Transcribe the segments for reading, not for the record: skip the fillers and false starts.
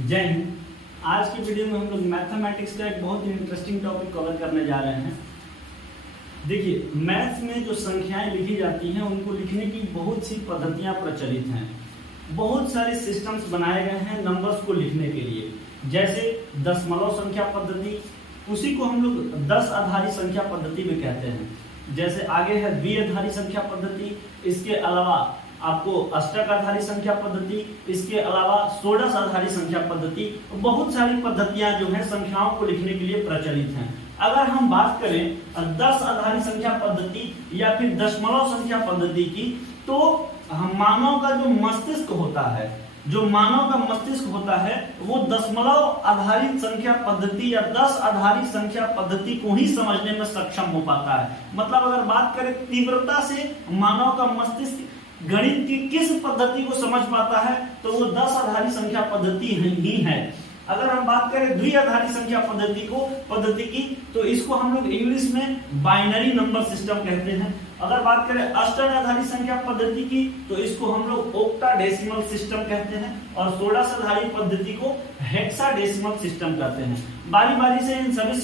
जय हिंद। आज की वीडियो में हम लोग मैथमेटिक्स का एक बहुत ही इंटरेस्टिंग टॉपिक कवर करने जा रहे हैं। देखिए, मैथ्स में जो संख्याएं लिखी जाती हैं उनको लिखने की बहुत सी पद्धतियां प्रचलित हैं। बहुत सारे सिस्टम्स बनाए गए हैं नंबर्स को लिखने के लिए, जैसे दशमलव संख्या पद्धति, उसी को हम लोग 10 आधारी संख्या पद्धति में कहते हैं। जैसे आगे है द्विआधारी संख्या पद्धति, इसके अलावा आपको अष्टक आधारी संख्या पद्धति, इसके अलावा षोडश आधारी संख्या पद्धति। बहुत सारी पद्धतियां जो है संख्याओं को लिखने के लिए प्रचलित हैं। अगर हम बात करें 10 आधारी संख्या पद्धति या फिर दशमलव संख्या पद्धति की, तो हम मानव का जो मस्तिष्क होता है, वो दशमलव आधारित संख्या पद्धति या 10 आधारित संख्या पद्धति को ही समझने में सक्षम हो पाता है। मतलब अगर बात करें तीव्रता से मानव का मस्तिष्क गणित की किस पद्धति को समझ पाता है, तो वो 10 आधारी संख्या पद्धति ही है। अगर हम बात करें द्विआधारी संख्या पद्धति की, तो इसको हम लोग इंग्लिश में बाइनरी नंबर सिस्टम कहते हैं। अगर बात करें अष्टक आधारी संख्या पद्धति की, तो इसको हम लोग ऑक्टाडेसिमल सिस्टम कहते हैं, और षोडश आधारी पद्धति को हेक्साडेसिमल सिस्टम कहते हैं। बारी बारी से इन सभी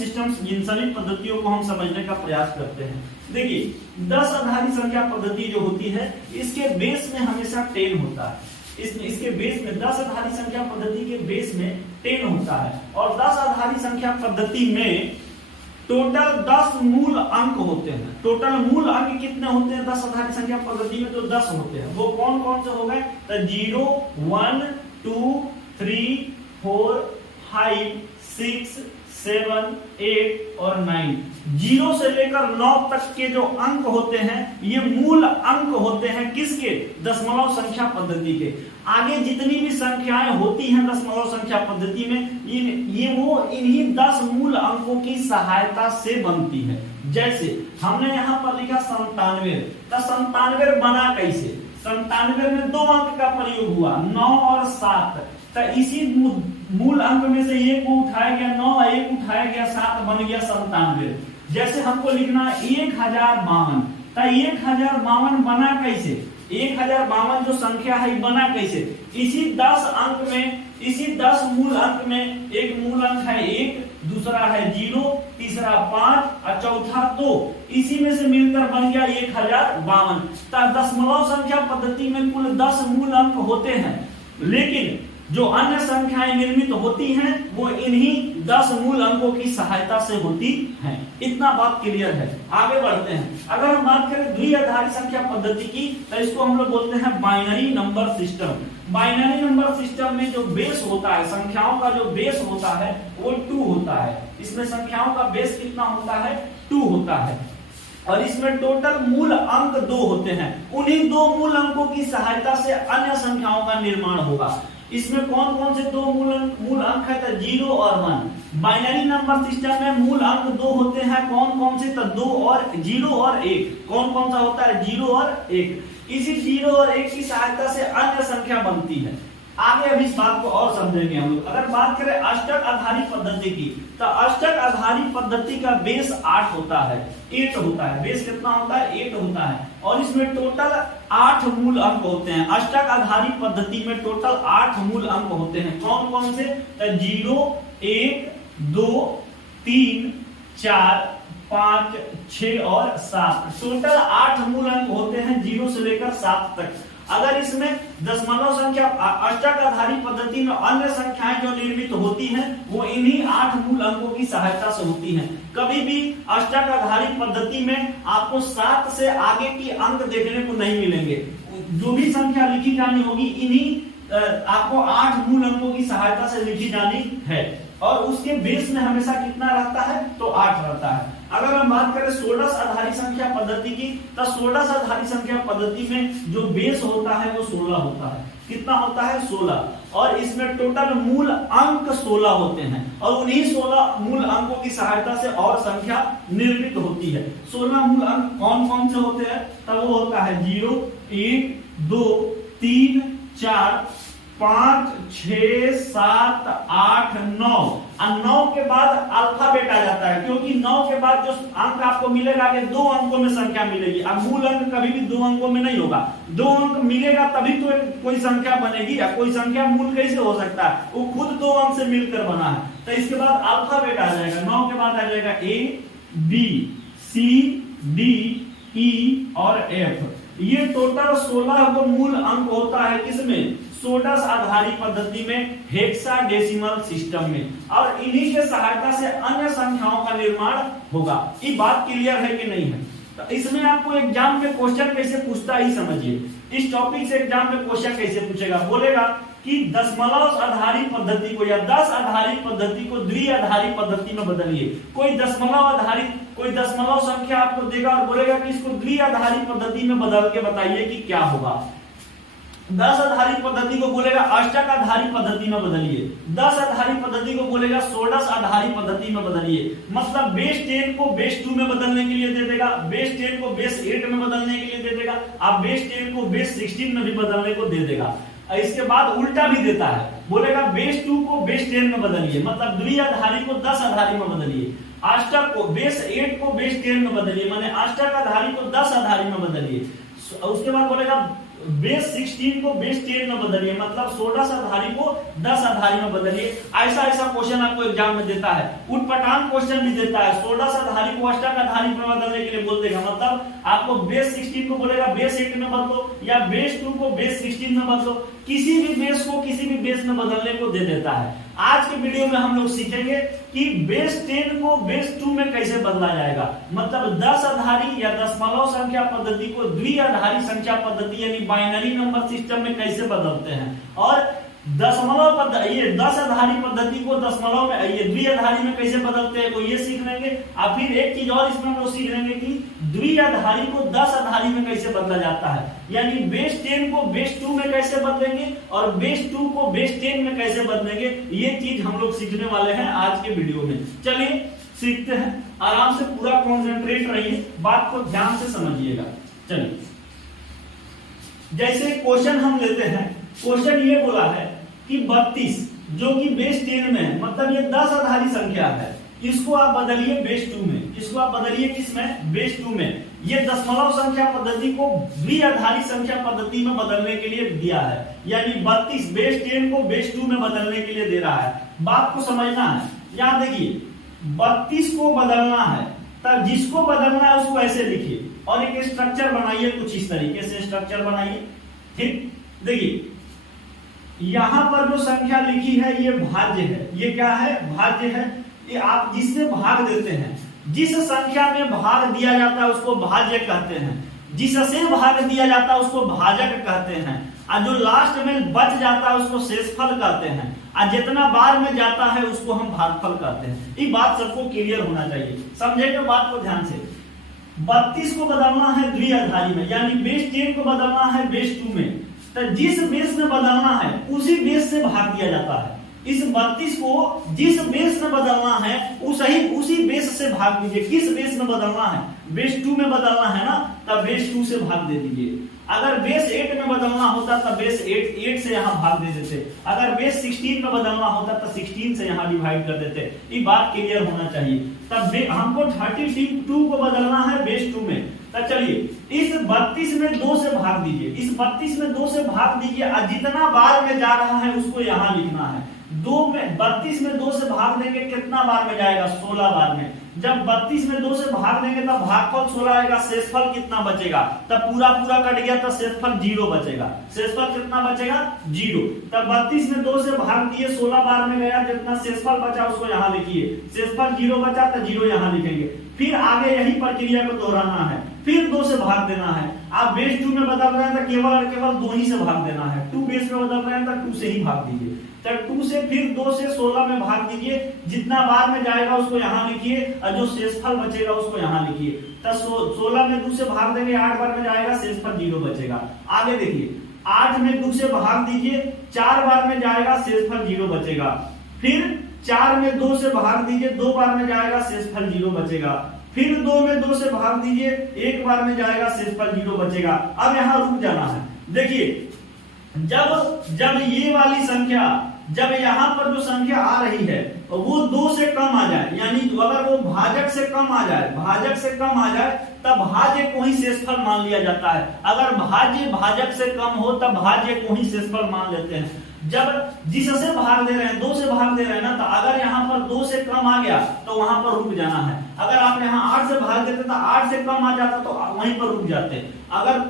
पद्धतियों को हम समझने का प्रयास करते हैं। देखिए, 10 आधारी संख्या पद्धति जो होती है, इसके बेस में हमेशा 10 होता है। इसके बेस में 10 आधारी संख्या पद्धति के बेस में 10 होता है, और 10 आधारी संख्या पद्धति में टोटल 10 मूल अंक होते हैं। टोटल मूल अंक कितने होते हैं 10 आधारी संख्या पद्धति में? तो 10 होते हैं। वो कौन कौन से हो गए? तो 0, 1, 2, 3, 4, 5, 6, 7, 8 और 9। 0 से लेकर 9 तक के जो अंक होते हैं, ये मूल अंक होते हैं किसके? दशमलव संख्या पद्धति के। आगे जितनी भी संख्याएं होती हैं दशमलव संख्या पद्धति में, ये वो इन्हीं 10 मूल अंकों की सहायता से बनती है। जैसे हमने यहाँ पर लिखा 97, तो 97 बना कैसे? 97 में 2 अंक का प्रयोग हुआ, 9 और 7। तो इसी मूल अंक में से एक को उठाया गया 9, एक उठाया गया 7, बन गया 97। जैसे हमको लिखना 1052, तो 1052 बना कैसे? 1052 जो संख्या है बना कैसे? इसी 10 अंक में, इसी 10 मूल अंक में एक मूल अंक है 1, दूसरा है 0, तीसरा 5 और चौथा 2। इसी में से मिलकर बन गया 1052। तो दशमलव संख्या पद्धति में कुल 10 मूल अंक होते हैं, लेकिन जो अन्य संख्याएं निर्मित होती हैं वो इन्हीं 10 मूल अंकों की सहायता से होती हैं। इतना बात क्लियर है। आगे बढ़ते हैं। अगर हम बात करें द्विआधारी संख्या पद्धति की, तो इसको हम लोग बोलते हैं binary number system. Binary number system में जो बेस होता है, संख्याओं का जो बेस होता है वो 2 होता है। इसमें संख्याओं का बेस कितना होता है? 2 होता है, और इसमें टोटल मूल अंक 2 होते हैं। उन्हीं 2 मूल अंकों की सहायता से अन्य संख्याओं का निर्माण होगा। इसमें कौन कौन से 2 मूल अंक है? तो 0 और 1। बाइनरी नंबर सिस्टम में मूल अंक 2 होते हैं। कौन कौन से? तो 2 और 0 और 1। कौन कौन सा होता है? 0 और 1। इसी 0 और 1 की सहायता से अन्य संख्या बनती है। आगे अभी इस बात को और समझेंगे हम लोग। अगर बात करें अष्टक आधारी पद्धति की, तो अष्टक आधारी पद्धति का बेस 8 होता है, 8 होता है। बेस कितना होता है? 8 होता है, और इसमें टोटल 8 मूल अंक होते हैं। अष्टक आधारी पद्धति में टोटल 8 मूल अंक होते हैं। कौन कौन से? तो 0, 1, 2, 3, 4, 5, 6 और 7। टोटल 8 मूल अंक होते हैं 0 से लेकर 7 तक। अगर इसमें दशमलव संख्या अष्टक आधारी पद्धति में अन्य संख्याएं जो निर्मित होती हैं वो इन्हीं 8 मूल अंकों की सहायता से होती हैं। कभी भी अष्टक आधारी पद्धति में आपको 7 से आगे की अंक देखने को नहीं मिलेंगे। जो भी संख्या लिखी जानी होगी इन्हीं आपको 8 मूल अंकों की सहायता से लिखी जानी है, और उसके बेस में हमेशा कितना रहता है? तो 8 रहता है। अगर हम बात करें षोडश आधारी संख्या पद्धति की, तो षोडश आधारी संख्या पद्धति में जो बेस होता है वो 16 होता है। कितना होता है? 16। और इसमें टोटल मूल अंक 16 होते हैं, और उन्हीं 16 मूल अंकों की सहायता से और संख्या निर्मित होती है। 16 मूल अंक कौन कौन से होते हैं? तब वो होता है 0, 1, 2, 3, 4, 5 6 7 8 9 और 9 के बाद अल्फाबेट आ जाता है, क्योंकि 9 के बाद जो अंक आपको मिलेगा आगे 2 अंकों में संख्या मिलेगी। अब मूल अंक कभी भी 2 अंकों में नहीं होगा, 2 अंक मिलेगा तभी तो कोई संख्या बनेगी, या कोई संख्या मूल कैसे हो सकता है, वो खुद 2 अंक से मिलकर बना है। तो इसके बाद अल्फाबेट आ जाएगा, 9 के बाद आ जाएगा A B C D E और F। ये टोटल 16 को मूल अंक होता है किसमें, षोडश आधारी पद्धति में, हेक्साडेसिमल सिस्टम में, और इन्हीं के सहायता से अन्य संख्याओं का निर्माण होगा। ये बात क्लियर है कि नहीं है? तो इसमें आपको एग्जाम में क्वेश्चन कैसे पूछता ही समझिए। इस टॉपिक से एग्जाम में क्वेश्चन कैसे पूछेगा, बोलेगा कि दशमलव आधारी पद्धति को या 10 आधारी पद्धति को द्विआधारी पद्धति में बदलिए। कोई दशमलव संख्या आपको देगा और बोलेगा कि इसको द्विआधारी पद्धति में बदल के बताइए कि क्या होगा। 10 आधारी पद्धति को बोलेगा अष्टक आधारी पद्धति में बदलिए, 10 आधारी पद्धति को बोलेगा षोडश आधारी पद्धति में बदलिए। मतलब बेस 10 को बेस 2 में बदलने के लिए दे देगा, बेस 10 को बेस 8 में बदलने के लिए दे देगा, आप बेस 10 को बेस 16 में भी बदलने को दे देगा। इसके बाद उल्टा भी देता है, बोलेगा बेस 2 को बेस 10 में बदलिए, मतलब द्विआधारी को 10 आधारी में बदलिए, अष्टक को बेस 8 को बेस 10 में बदलिए, माने अष्टक आधारी को 10 आधारी में बदलिए। उसके बाद बोलेगा बेस 16 को बेस 10 में बदलिए, मतलब षोडश आधारी को 10 आधारी में बदलिए। ऐसा क्वेश्चन आपको एग्जाम में देता है, उटपटांग क्वेश्चन भी देता है। षोडश आधारी को अष्टक आधारी में बदलने के लिए बोल देगा, मतलब आपको बेस 16 को बोलेगा बेस 8 में बदलो, या बेस 2 को बेस 16 में बदलो, किसी भी बेस को किसी भी बेस में बदलने को दे देता है। आज के वीडियो में हम लोग सीखेंगे कि बेस 10 को बेस 2 में कैसे बदला जाएगा, मतलब 10 आधारी या दशमलव संख्या पद्धति को द्विआधारी संख्या पद्धति यानी बाइनरी नंबर सिस्टम में कैसे बदलते हैं, और दशमलव पद्धति ये 10 आधारी पद्धति को दशमलव में ये द्विआधारी में कैसे बदलते हैं वो ये सीख लेंगे। और फिर एक चीज और इसमें हम लोग सीख लेंगे कि द्विआधारी को 10 आधारी में कैसे बदला जाता है, यानी बेस 10 को बेस 2 में कैसे बदलेंगे और बेस 2 को बेस 10 में कैसे बदलेंगे, ये चीज हम लोग सीखने वाले हैं आज के वीडियो में। चलिए सीखते हैं, आराम से पूरा कॉन्सेंट्रेट रहिए, बात को ध्यान से समझिएगा। चलिए जैसे क्वेश्चन हम लेते हैं, क्वेश्चन ये बोला है कि 32 जो कि बेस 10 में है, मतलब ये 10 आधारी संख्या है, इसको आप बदलिए बेस 2 में, इसको आप बदलिए किसमें, बेस 2 में। ये दशमलव संख्या पद्धति को द्विआधारी संख्या पद्धति में बदलने के लिए दिया है, यानी 32 बेस 10 को बेस 2 में बदलने के लिए दे रहा है। बात को समझना है, यहां देखिए 32 को बदलना है, तब जिसको बदलना है उसको ऐसे लिखिए और एक स्ट्रक्चर बनाइए, कुछ इस तरीके से स्ट्रक्चर बनाइए। ठीक, देखिए यहां पर जो संख्या लिखी है ये भाज्य है, ये क्या है, भाज्य है। ये आप जिससे भाग देते हैं, जिस संख्या में भाग दिया जाता है उसको भाज्य कहते हैं, जिससे भाग दिया जाता है उसको भाजक कहते हैं, और जो लास्ट में बच जाता है उसको शेषफल कहते हैं, और जितना बार में जाता है उसको हम भागफल कहते हैं। ये बात सबको क्लियर होना चाहिए, समझेगा बात को ध्यान से। 32 को बदलना है द्विआधारी में, यानी बेस 10 को बदलना है बेस 2 में, तो जिस बेस में बदलना है उसी बेस से भाग दिया जाता है। इस 32 को जिस बेस में बदलना है उसी बेस से भाग दीजिए। किस बेस में बदलना है, बेस 2 में बदलना है ना, तब बेस 2 से भाग दे दीजिए। अगर बेस 8 में बदलना होता तब बेस 8 से यहाँ भाग दे देते, अगर बेस 16 में बदलना होता तो 16 से यहाँ डिवाइड कर देते। ये बात क्लियर होना चाहिए। तब हमको 32 को बदलना है बेस 2 में, तो चलिए इस 32 में 2 से भाग दीजिए, इस 32 में 2 से भाग दीजिए, और जितना बार में जा रहा है उसको यहाँ लिखना है। 32 में 2 से भाग देंगे कितना बार में जाएगा, 16 बार में। जब 32 में 2 से भाग देंगे तब भागफल 16 आएगा, शेषफल कितना बचेगा, तब पूरा कट गया तो शेषफल 0 बचेगा। शेषफल कितना बचेगा, 0। तब 32 में 2 से भाग दिए, 16 बार में गया, जितना शेषफल बचा उसको यहाँ लिखिए। शेषफल 0 बचा तो 0 यहाँ लिखेंगे। फिर आगे यही प्रक्रिया को दोहराना है, फिर 2 से भाग देना है। आप बेस 2 में बदल रहे हैं तो केवल 2 ही से भाग देना है। 2 बेस में बदल रहे हैं तो 2 से ही भाग दीजिए। तब 2 से फिर 2 से 16 में भाग दीजिए, जितना बार में जाएगा उसको यहाँ लिखिए, और जो शेषफल बचेगा उसको यहाँ लिखिए। तब 16 में 2 से भाग देंगे, 8 बार में जाएगा, शेषफल 0 बचेगा। आगे देखिए 8 में 2 से भाग दीजिए, 4 बार में जाएगा, शेषफल 0 बचेगा। फिर 4 में 2 से भाग दीजिए, 2 बार में जाएगा, शेषफल 0 बचेगा। फिर 2 में 2 से भाग दीजिए, 1 बार में जाएगा, शेषफल 0 बचेगा। अब यहाँ रुक जाना है। देखिए जब जब ये वाली संख्या, जब यहाँ पर जो संख्या आ रही है वो 2 से कम आ जाए, यानी अगर वो भाजक से कम आ जाए, भाजक से कम आ जाए, तब भाज्य को ही शेषफल मान लिया जाता है। अगर भाज्य भाजक से कम हो तब भाज्य को ही शेषफल मान लेते हैं। जब जिससे भाग दे रहे हैं, 2 से भाग दे रहे हैं ना, तो अगर यहाँ पर 2 से कम आ गया तो वहां पर रुक जाना है। अगर आप यहाँ 8 से भाग देते तो 8 से कम आ जाता तो वहीं पर रुक जाते। अगर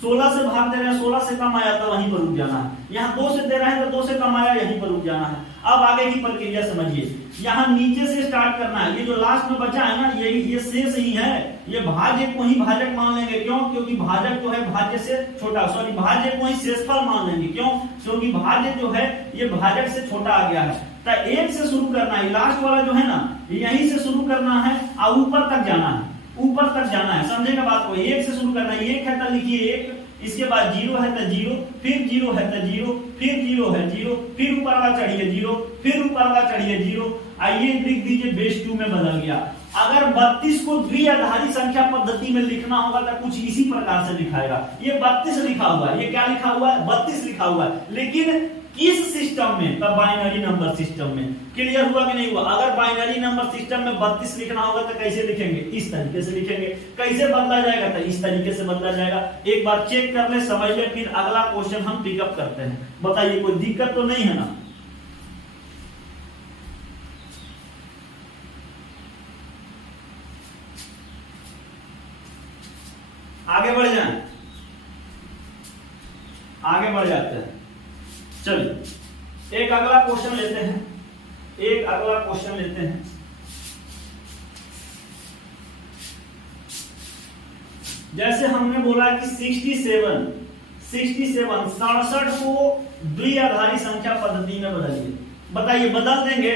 16 से भाग दे रहे हैं, 16 से कम आया तो वहीं पर रुक जाना है। यहाँ 2 से दे रहे हैं तो 2 से कम आया, यहीं पर रुक जाना है। अब आगे की प्रक्रिया समझिए, यहाँ नीचे से स्टार्ट करना है। ये जो लास्ट में बचा है ना, ये शेष ही है, ये भाज्य को ही भाजक मान लेंगे। क्यों? क्योंकि भाजक जो है भाज्य से छोटा, सॉरी भाज्य को ही शेषफल मान लेंगे। क्यों? क्योंकि भाज्य जो है ये भाजक से छोटा आ गया है। तो 1 से शुरू करना है, लास्ट वाला जो है ना यहीं से शुरू करना है और ऊपर तक जाना है, ऊपर तक जाना है। समझेगा बात को? 1 से शुरू करना है। 1 है तो लिखिए 1, इसके बाद 0 है तो 0, फिर 0 है तो 0, फिर 0 है 0, फिर ऊपर वाला चढ़िए 0, फिर ऊपर वाला चढ़िए 0। आइए लिख दीजिए बेस 2 में बदल गया। अगर 32 को द्विआधारी संख्या पद्धति में लिखना होगा तो कुछ इसी प्रकार से लिखाएगा। ये 32 लिखा हुआ है, ये क्या लिखा हुआ है? 32 लिखा हुआ है, लेकिन किस सिस्टम में? तब बाइनरी नंबर सिस्टम में। क्लियर हुआ कि नहीं हुआ? अगर बाइनरी नंबर सिस्टम में 32 लिखना होगा तो कैसे लिखेंगे? इस तरीके से लिखेंगे। कैसे बदला जाएगा? तो इस तरीके से बदला जाएगा। एक बार चेक कर ले, समझ ले, फिर अगला क्वेश्चन हम पिकअप करते हैं। बताइए कोई दिक्कत तो नहीं है ना? आगे बढ़ जाए, आगे बढ़ जाते हैं। चलिए एक अगला क्वेश्चन लेते हैं, एक अगला क्वेश्चन लेते हैं। जैसे हमने बोला कि 67 67 को द्विआधारी संख्या पद्धति में बदलिए। बताइए बदल देंगे?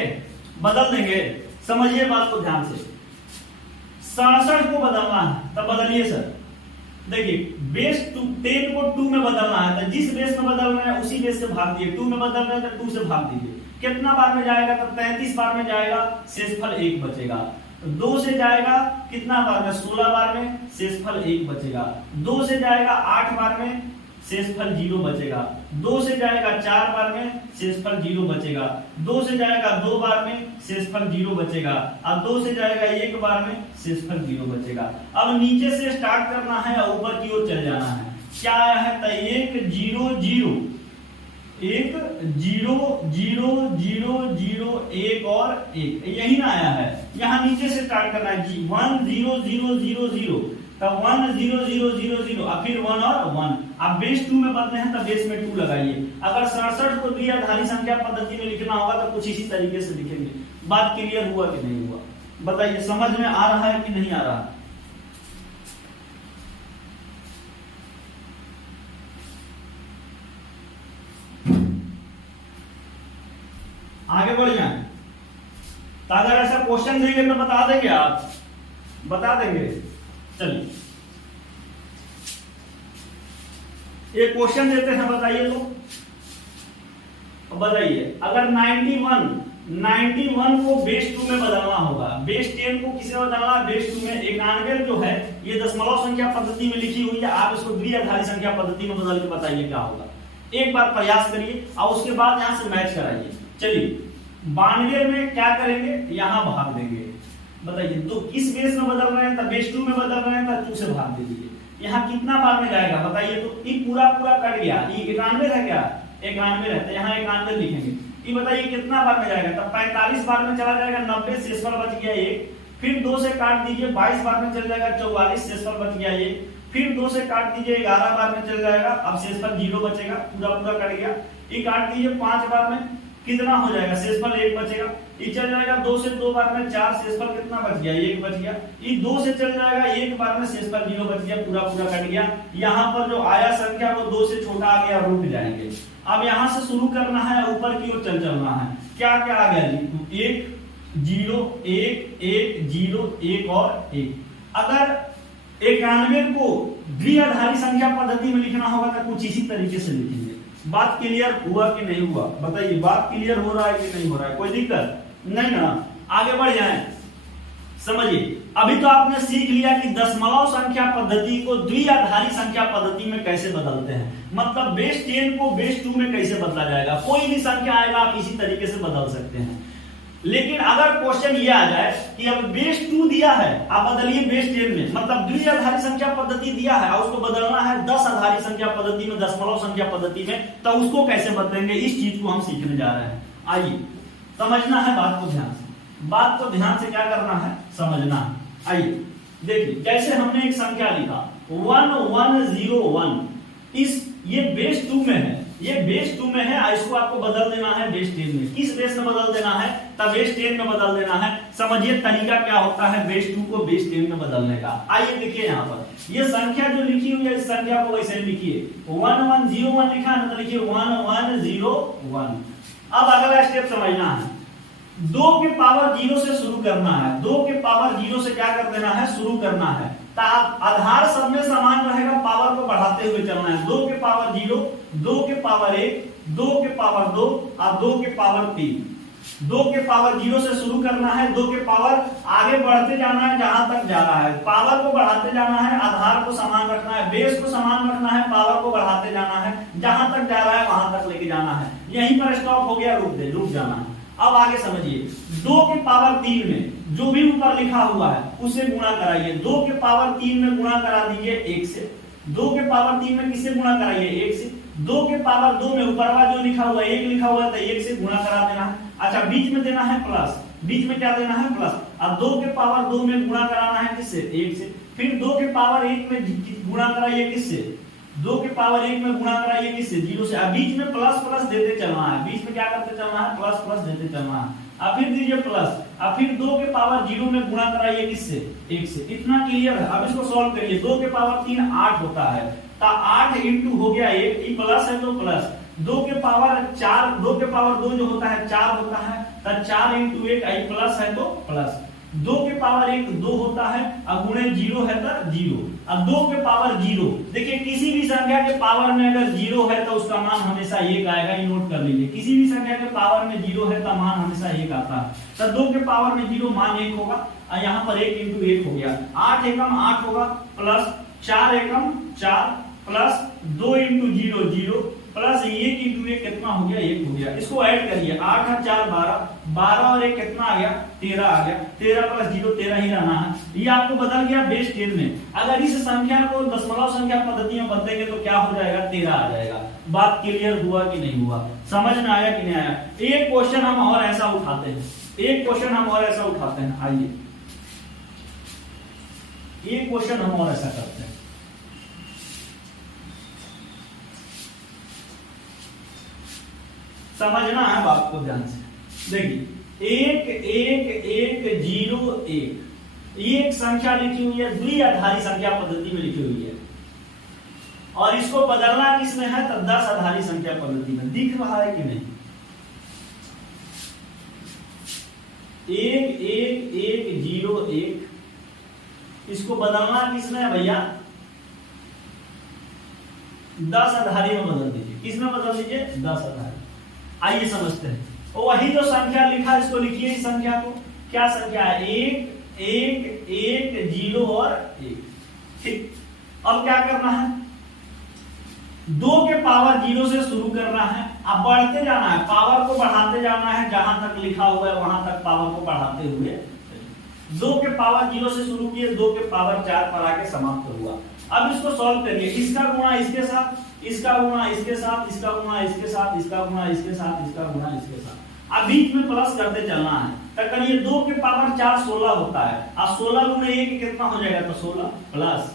बदल देंगे। समझिए बात को ध्यान से। 67 को बदलना है तब बदलिए सर। देखिए बेस 10 को 2 में बदलना है तो जिस बेस में बदल रहे हैं उसी बेस से भाग दिए। 2 में बदल रहे हैं तो 2 से भाग दीजिए। कितना बार में जाएगा? तो 33 बार में जाएगा, शेषफल 1 बचेगा। 2 से जाएगा कितना बार में? 16 बार में, शेषफल 1 बचेगा। 2 से जाएगा 8 बार में, शेषफल 0 बचेगा। 2 से जाएगा 4 बार में, शेषफल 0 बचेगा। 2 से जाएगा 2 बार में, शेषफल 0 बचेगा। अब 2 से जाएगा 1 बार में, शेषफल 0 बचेगा। अब नीचे से स्टार्ट करना है और ऊपर की ओर चले जाना है। क्या आया है? तो 1 0 0 1 0 0 0 0 1 और 1, यही ना आया है। यहाँ नीचे से स्टार्ट करना है। 1 0 0 0 0, तब 1 0 0 0 0, अब फिर 1 और 1। अब बेस 2 में बदले हैं तो बेस में 2 लगाइए। अगर 67 को द्विआधारी संख्या पद्धति में लिखना होगा तो कुछ इसी तरीके से लिखेंगे। बात क्लियर हुआ कि नहीं हुआ? बताइए समझ में आ रहा है कि नहीं आ रहा? आगे बढ़ जाए। तो अगर ऐसा क्वेश्चन देंगे तो बता देंगे आप? बता देंगे। चलिए एक क्वेश्चन देते हैं, बताइए तो। बताइए अगर 91 को बेस 2 में बदलना होगा, बेस 10 को किसे बदलना है? बेस 2 में। 91 जो है ये दशमलव संख्या पद्धति में लिखी हुई है, आप इसको द्विआधारी संख्या पद्धति में बदल के बताइए क्या होगा। एक बार प्रयास करिए और उसके बाद यहां से मैच कराइए। चलिए 92 में क्या करेंगे? यहां भाग देंगे। बताइए तो किस बेस में बदल रहे हैं? तो बेस 2 में बदल रहे हैं तो 2 से भाग दे दीजिए। यहाँ कितना बार में जाएगा? बताइए तो। ये पूरा कट गया, ये 91 है क्या? 91 है तो यहाँ 91 लिखेंगे। ये बताइए कितना बार में जाएगा? तो 45 बार में चला जाएगा, 90, शेषफल बच गया 1। फिर 2 से काट दीजिए, 22 बार में चल जाएगा, 44, शेषफल बच गया 1। फिर 2 से काट दीजिए, 11 बार में चल जाएगा, अब शेषफल 0 बचेगा, पूरा कट गया। ये काट दीजिए 5 बार में, कितना हो जाएगा? शेषफल 1 बचेगा। ये चल जाएगा 2 से 2 बार में 4, शेषफल कितना बच गया? 1 बच गया। ये 2 से चल जाएगा 1 बार में, शेषफल 0 बच गया, पूरा कट गया। यहाँ पर जो आया संख्या वो 2 से छोटा आ गया, रुक जाएंगे। अब यहाँ से शुरू करना है, ऊपर की ओर चलना है। क्या क्या आ गया जी? 1 0 1 1 0 1 और 1। अगर 91 को द्विआधारी संख्या पद्धति में लिखना होगा तो कुछ इसी तरीके से लिखेंगे। बात क्लियर हुआ कि नहीं हुआ? बताइए बात क्लियर हो रहा है कि नहीं हो रहा है? कोई दिक्कत नहीं ना? आगे बढ़ जाएं। समझिए, अभी तो आपने सीख लिया कि दशमलव संख्या पद्धति को द्विआधारी संख्या पद्धति में कैसे बदलते हैं, मतलब बेस 10 को बेस 2 में कैसे बदला जाएगा। कोई भी संख्या आएगा आप इसी तरीके से बदल सकते हैं। लेकिन अगर क्वेश्चन ये आ जाए कि अब बेस 2 दिया है, आप बदलिए बेस 10 में, मतलब द्विआधारी संख्या पद्धति दिया है और उसको बदलना है 10 आधारी संख्या पद्धति में, दशमलव संख्या पद्धति में, तो उसको कैसे बदलेंगे, इस चीज को हम सीखने जा रहे हैं। आइए समझना है बात को ध्यान से, बात को ध्यान से क्या करना है, समझना है। आइए देखिए, जैसे हमने एक संख्या लिखा 1101, इस ये बेस 2 में है, ये बेस 2 में है, इसको आपको बदल देना है बेस 10 में। किस बेस में बदल देना है, तब बेस 10 में बदल देना है। समझिए तरीका क्या होता है बेस 2 को बेस 10 में बदलने का। आइए देखिए यहाँ पर ये संख्या जो लिखी हुई है, इस संख्या को वैसे लिखिए, 1101 लिखा है, मतलब लिखिए 1101। अब अगला स्टेप समझना है, 2 के पावर 0 से शुरू करना है, 2 के पावर 0 से क्या कर देना है, शुरू करना है। आधार सब में समान रहेगा, पावर को बढ़ाते हुए चलना है। 2 के पावर 0, 2 के पावर 1, 2 के पावर 2 और 2 के पावर 3। 2 के पावर 0 से शुरू करना है, 2 के पावर आगे बढ़ते जाना है जहां तक जा रहा है, पावर को बढ़ाते जाना है, आधार को समान रखना है, बेस को समान रखना है, पावर को बढ़ाते जाना है, जहां तक जा रहा है वहां तक लेके जाना है। यहीं पर स्टॉप हो गया, रुक जाना है। अब आगे समझिए, 2 के पावर 3 में जो भी ऊपर लिखा हुआ है उसे गुणा कराइए। 2 के पावर 3 में गुणा करा दीजिए 1 से। 2 के पावर 3 में किससे गुणा कराइए, 1 से। 2 के पावर 2 में ऊपरवा जो लिखा हुआ है 1 लिखा हुआ है, तो 1 से गुणा करा देना है। अच्छा, बीच में देना है प्लस, बीच में क्या देना है, प्लस। अब 2 के पावर 2 में गुणा कराना है किससे, 1 से। फिर 2 के पावर 1 में गुणा कराइए किससे, 2 के पावर 1 में गुणा कराइए किससे, 0 से। अब बीच में प्लस प्लस देते चलना है, बीच में क्या करते चलना है, प्लस प्लस देते चलना है। अब फिर दीजिए प्लस, अब फिर 2 के पावर 0 में गुणा कराइए किससे, 1 से। इतना क्लियर है। अब इसको सॉल्व करिए, 2 के पावर 3 8 होता है, तो 8 इंटू हो गया 1, ये प्लस है तो प्लस। 2 के पावर 4, 2 के पावर 2 जो होता है 4 होता है, तो 4 इंटू 1 आई प्लस है तो प्लस। 2 के पावर 1 2 होता है, अब गुणे 0 है तो 0। अब 2 के पावर 0, देखिए किसी भी संख्या के पावर में अगर 0 है तो उसका मान हमेशा 1 आएगा, ये नोट कर लीजिए। किसी भी संख्या के पावर में 0 है तो मान हमेशा 1 आता है। तो 2 के पावर में 0 मान 1 होगा, और यहाँ पर 1 इंटू 1 हो गया। 8 एकम 8 होगा, प्लस 4 एकम 4, प्लस 2 इंटू 0 0, प्लस 1 इंटू 1 कितना हो गया, 1 हो गया। इसको ऐड करिए, 8 और 4 12, 12 और 1 कितना आ गया, 13 आ गया। 13 प्लस 0 13 ही रहना है। ये आपको बदल गया बेस 10 में। अगर इस संख्या को दशमलव संख्या पद्धति में बदलेंगे तो क्या हो जाएगा, 13 आ जाएगा। बात क्लियर हुआ कि नहीं हुआ, समझ में आया कि नहीं आया। एक क्वेश्चन हम और ऐसा उठाते हैं, एक क्वेश्चन हम और ऐसा उठाते हैं। आइए एक क्वेश्चन हम और ऐसा करते हैं, समझना है बात को ध्यान से। देखिए 1 1 1 0 1, ये एक संख्या लिखी हुई है, द्विआधारी संख्या पद्धति में लिखी हुई है, और इसको बदलना किसमें है, तो 10 आधारी संख्या पद्धति में। दिख रहा है कि नहीं, 1 1 1 0 1, इसको बदलना किसमें है भैया, 10 आधारी में बदल दीजिए। किसमें बदल दीजिए, 10 आधारी। आइए समझते हैं। और वही जो संख्या लिखा इसको लिखिए, इस संख्या को, क्या संख्या है, 1 1 1 0 और 1। ठीक, अब क्या करना है, 2 के पावर 0 से शुरू करना है, अब बढ़ते जाना है, पावर को बढ़ाते जाना है, जहां तक लिखा हुआ है वहां तक पावर को बढ़ाते हुए। 2 के पावर 0 से शुरू किए, 2 के पावर 4 पर आके समाप्त हुआ। अब इसको सॉल्व करिए, इसका गुणा इसके साथ, इसका गुणा इसके साथ, इसका गुणा इसके साथ, इसका गुणा इसके साथ, इसका गुणा इसके साथ। अब बीच में प्लस करते चलना है। तो करिए 2 के पावर 4 16 होता है, अब 16 गुणे 1 कितना हो जाएगा, तो 16, प्लस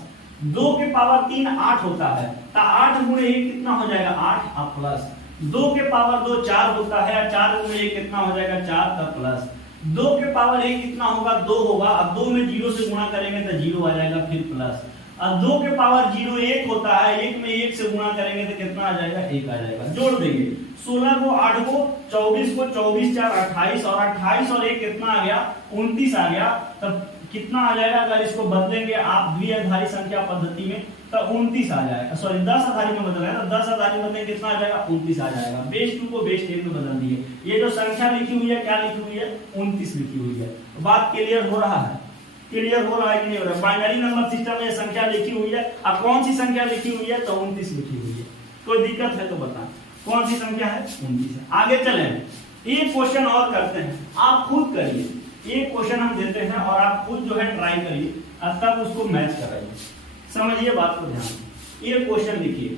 2 के पावर 3 8 होता है, तो 8 गुणे 1 कितना हो जाएगा, 8, अब प्लस 2 के पावर 2 4 होता है, 4 गुणे 1 कितना हो जाएगा, 4, तब प्लस 2 के पावर 1 कितना होगा, 2 होगा। अब 2 में 0 से गुणा करेंगे तो 0 आ जाएगा, फिर प्लस। अब 2 के पावर 0 1 होता है, 1 में 1 से गुणा करेंगे तो कितना आ जाएगा, 1 आ जाएगा। जोड़ देंगे 16 को 8 को 24 को 24 4 28, और 28 और 1 कितना आ गया, 29 आ गया। तब कितना आ जाएगा, अगर इसको बदलेंगे आप द्विआधारी संख्या पद्धति में तो 29 आ जाएगा, सॉरी 10 आधारी में बदल रहा है, 10 आधारी में कितना आ जाएगा, 29 आ जाएगा। बेस 2 को बेस 10 में बदल दिए। ये जो संख्या लिखी हुई है क्या लिखी हुई है, 29 लिखी हुई है। बात क्लियर हो रहा है, क्लियर हो रहा है कि नहीं हो रहा है? बाइनरी नंबर सिस्टम में संख्या लिखी हुई है, अब कौन सी संख्या लिखी हुई है? तो 29 लिखी हुई है। कोई दिक्कत है तो बता, कौन सी संख्या है? 29 है। आगे चलें, एक क्वेश्चन और करते हैं, आप खुद करिए। एक क्वेश्चन हम देते हैं और आप खुद जो है ट्राई करिए, तब उसको मैच कराइए। समझिए बात को ध्यान। एक क्वेश्चन लिखिए,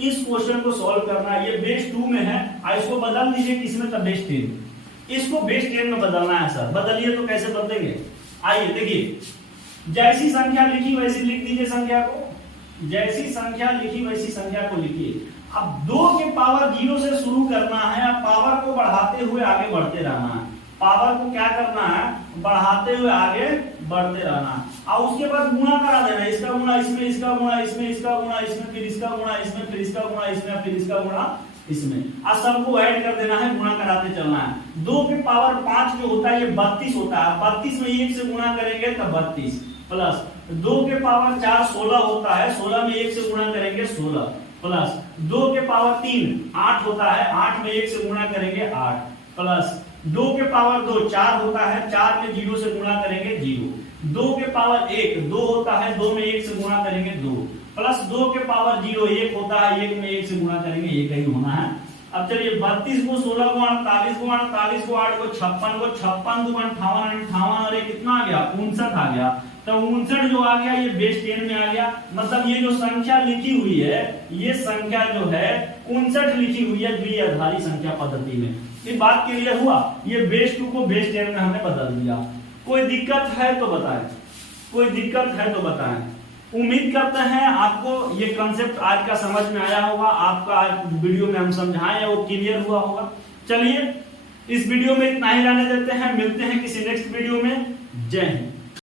इस क्वेश्चन को सॉल्व करना है। ये बेस 2 में है, इसको बदल दीजिए किसमें? तब बेस 10। इसको बेस 10 में बदलना है सर। बदलिए तो कैसे बदलेंगे? आइए देखिए, जैसी संख्या लिखी वैसी लिख दीजिए संख्या को, जैसी संख्या लिखी वैसी संख्या को लिखिए। अब 2 के पावर 0 से शुरू करना है, अब पावर को बढ़ाते हुए आगे बढ़ते रहना है। पावर को क्या करना है? बढ़ाते हुए आगे बढ़ते रहना है। और उसके बाद गुणा करा देना, इसका गुणा इसमें, इसका गुणा इसमें, इसका गुणा इसमें, फिर इसका गुणा इसमें, फिर इसका गुणा इसमें, फिर इसका गुणा इसमें। अब सबको ऐड कर देना है, गुणा कराते चलना है। 2 के पावर 5 जो होता है ये 32 होता है। 32 में 1 से गुणा करेंगे तब 32, प्लस 2 के पावर 4 16 होता है। 16 में 1 से गुणा करेंगे 16, प्लस 2 के पावर 3 8 होता है। 8 में 1 से गुणा करेंगे 8, प्लस 2 के पावर 2 4 होता है। 4 में 0 से गुणा करेंगे 0। 2 के पावर 1 2 होता है। 2 में 1 से गुणा करेंगे 2, प्लस 2 के पावर 0 1 होता है। 1 में 1 से गुणा करेंगे, 1 ही होना है। अब चलिए 32 को 16 को 48 को 48 को 8 को 56 को 56 को 58 58 और ये कितना आ गया? 59 आ गया। तो 59 जो आ गया ये बेस 10 में आ गया। मतलब ये जो संख्या लिखी हुई है, ये संख्या जो है 59 लिखी हुई है द्विआधारी संख्या पद्धति में। ये बात क्लियर हुआ? ये बेस 2 को बेस 10 में हमने बदल दिया। कोई दिक्कत है तो बताएं, कोई दिक्कत है तो बताएं। उम्मीद करते हैं आपको ये कंसेप्ट आज का समझ में आया होगा। आपका आज वीडियो में हम समझाएं वो क्लियर हुआ होगा। चलिए इस वीडियो में इतना ही रहने देते हैं, मिलते हैं किसी नेक्स्ट वीडियो में। जय हिंद।